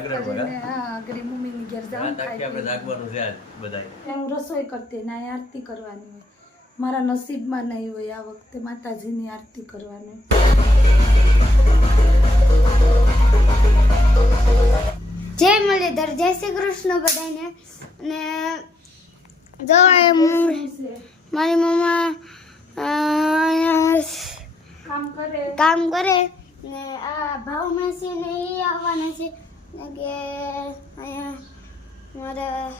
આગળ મમ્મીની ઘેર જાઉં આપણે જાગવાનું છે આજ બધાય. હું રસોઈ કરતી ને આરતી કરવાની હોય. મારા નસીબમાં નહીં હોય આ વખતે માતાજીની આરતી કરવાની. જય મુરલીધર જય શ્રી કૃષ્ણ બધાને અને જો મારી મમ્મા અહીંયા કામ કરે. કામ કરે. ને આ ભાવ માસી ને એ આવવાના છે. કે અહીંયા મારા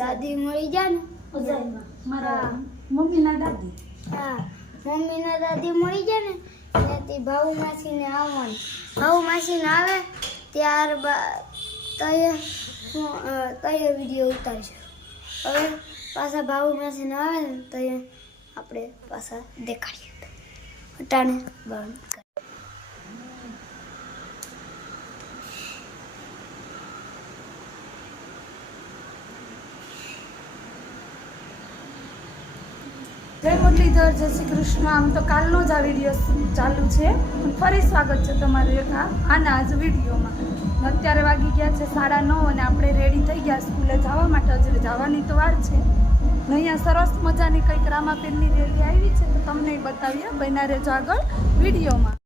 દાદી મળી જાય ને. મારા. મમ્મીના દાદી. હા મમ્મીના દાદી મળી જાય ને ત્યાંથી ભાવ માસીને આવવાનું. ભાવ માસીને આવે ત્યારબાદ તય તય વીડિયો ઉતારશું. હવે પાછા ભાવ માસીને આવે ને તય આપણે પાછા દેખાડીએ. અટાણે બંધ જય મુરલીધર, જય શ્રી કૃષ્ણ. આમ તો કાલનો જ આ વીડિયો ચાલુ છે. ફરી સ્વાગત છે તમારું એક આના આજ વિડીયોમાં. અત્યારે વાગી ગયા છે સાડા નવ અને આપણે રેડી થઈ ગયા સ્કૂલે જવા માટે. હજુ જવાની તો વાર છે. અહીંયા સરસ મજાની કંઈક રામાપીરની રેલી આવી છે તો તમને બતાવીએ બનારે રહેજો આગળ વિડીયોમાં.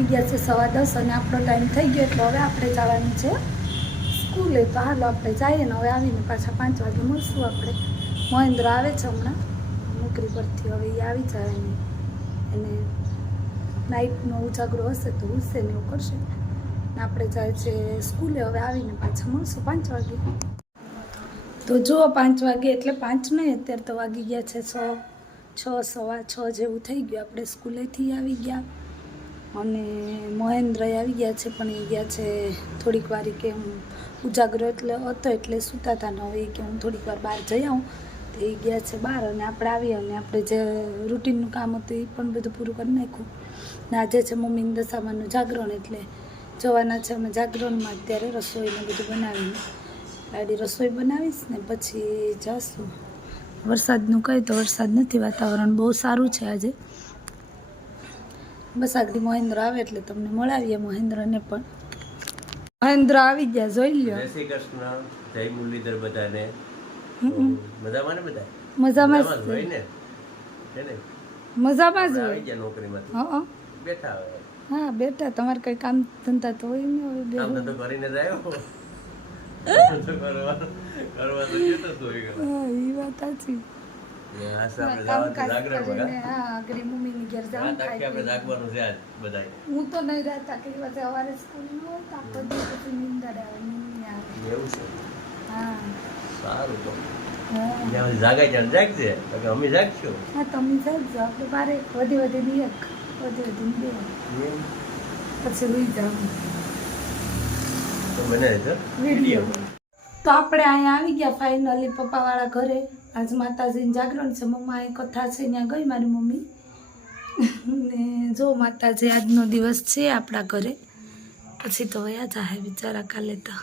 વાગી ગયા છે સવા દસ અને આપણો ટાઈમ થઈ ગયો એટલે હવે આપણે જવાનું છે સ્કૂલે. તો હાલો આપણે જઈએ ને હવે આવીને પાછા પાંચ વાગે મળશું આપણે. મહેન્દ્ર આવે છે હમણાં. નોકરી પરથી હવે એ આવી જાય ને. એને નાઇટનો ઉજાગરો હશે તો ઉઠશે ને એવું કરશે. ને આપણે જાય છે સ્કૂલે. હવે આવીને પાછા મળશું પાંચ વાગે. તો જુઓ પાંચ વાગે એટલે પાંચ નહીં અત્યારે તો વાગી ગયા છે છ છ, સવા છ જેવું થઈ ગયું. આપણે સ્કૂલેથી આવી ગયા. અને મહેન્દ્ર આવી ગયા છે, પણ એ ગયા છે થોડીક વાર કે હું ઉજાગરો એટલે હતો, એટલે સૂતા હતા ન હોય કે હું થોડીક વાર બહાર જઈ આવું. તો એ ગયા છે બહાર અને આપણે આવી અને આપણે જે રૂટીનનું કામ હતું એ પણ બધું પૂરું કરી નાખ્યું. ને આજે છે મમ્મીની દશામાનું જાગરણ, એટલે જવાના છે અમે જાગરણમાં અત્યારે રસોઈને બધું બનાવીને. ગાડી રસોઈ બનાવીશ ને પછી જશું. વરસાદનું કહે તો વરસાદ નથી, વાતાવરણ બહુ સારું છે આજે. બસ આગળ મહેન્દ્ર આવે એટલે તમને મળાવીએ મહેન્દ્રને પણ. મહેન્દ્ર આવી ગયા જોઈ લ્યો. જય શ્રી કૃષ્ણ જય મુરલીધર બધાને. મજામાં ને બધા? મજામાં જ હોય. ને? મજામાં જ હોય. ગયા નોકરીમાંથી. હં, હં. બેઠા હોય હા બેટા તમારે કઈ કામ ધંધા તો હોય ને હવે કામ. તો કરીને જ આવ્યો? કરવા કરવા તો જ હોય ગયો. હા એ વાત સાચી. હા બધાય હું તો નહીં રહેતા કે સવારે સ્કૂલ ન આખો દિવસ પછી આવે નીંદ આવે એવું છે? હા. સારું તો. જાગાય જાગજે અમે જાગશું. હા તમે જાગજો આપણે બારે વધી વધી એક વધી વધી બે. પછી લઈ જાવ તો મને વીડિયો. તો આપણે અહીંયા આવી ગયા ફાઇનલી પપ્પાવાળા ઘરે. આજ માતાજીની જાગરણ છે. મમ્મા એ કથા છે. ત્યાં ગઈ મારી મમ્મી. ને જો માતાજી આજનો દિવસ છે આપણા ઘરે. પછી તો વયા જાહે બિચારા કાલે તો.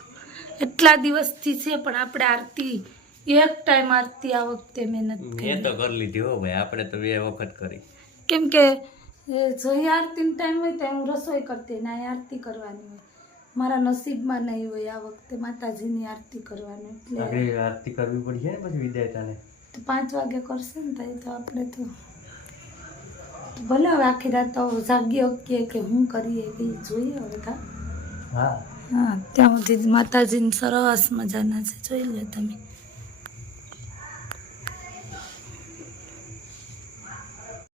એટલા દિવસથી છે પણ આપણે આરતી એક ટાઈમ આરતી આ વખતે મહેનત કરી. તો કરી લીધી હો ભાઈ. આપણે તો બે વખત કરી. કેમ કે જઈ આરતીનો ટાઈમ હોય તો હું રસોઈ કરતી ને આરતી કરવાની હોય. મારા નસીબમાં નહીં હોય આ વખતે માતાજીની આરતી કરવાની એટલે આરતી કરવી પડશે ને પછી વિદાયતાને? તો પાંચ વાગે કરશે ને તો તો આપણે તો ભલે હવે આખી રાત તો જાગીએ કે કે હું કરીએ કે જોઈએ હવે કા. હા. હા ત્યાં સુધી માતાજીની સરસ મજાના છે. જોઈ લો તમે.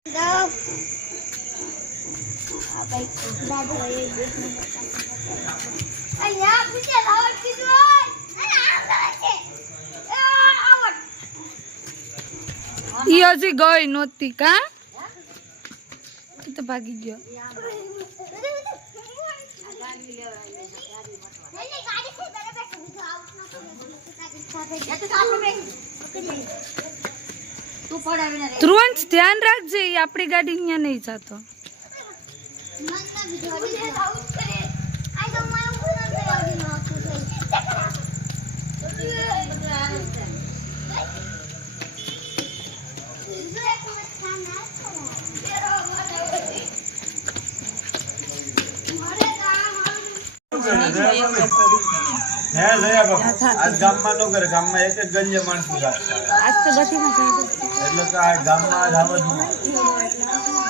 દાવ ઈ હજી ગઈ નહોતી કા? તો ભાગી ગયો. ધ્રુવંશ, ધ્યાન રાખજે આપણી ગાડી અહીંયા નહીં જતો. આજ ગામમાં નો કરે ગામમાં એક એક ગંજે માણસ રાખશે આજ તો બધી એટલે કે આ ગામમાં આજ આવ જ નહીં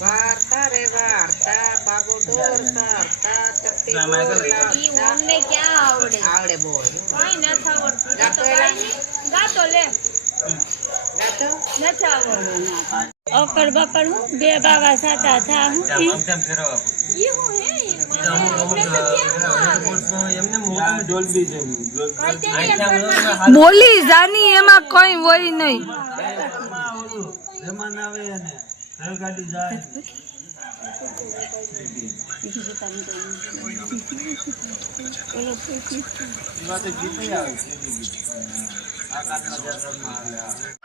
वार्ता रे वार्ता बाबू डोर वार्ता चपटी ई ओमने क्या आवडे? आवडे बोल। काही न आवडतो गातो ले। गातो ले। गातो? न आवडतो નથી આવડતું ગાતો એલા? ગાતો લે ગાતો નથી આવડતું અકડ બકડ હું બે બાવા સાતા થા હું ઈ હું હે ઈ મને તો કેમ આવે એમને મોટું ડોલબી છે કઈ તે એક બોલી જાની એમાં કઈ હોય નહીં મહેમાન આવે અને રેલગાડી જાય એ વાત ગીત આવે આ કાકના દર્શનમાં આવે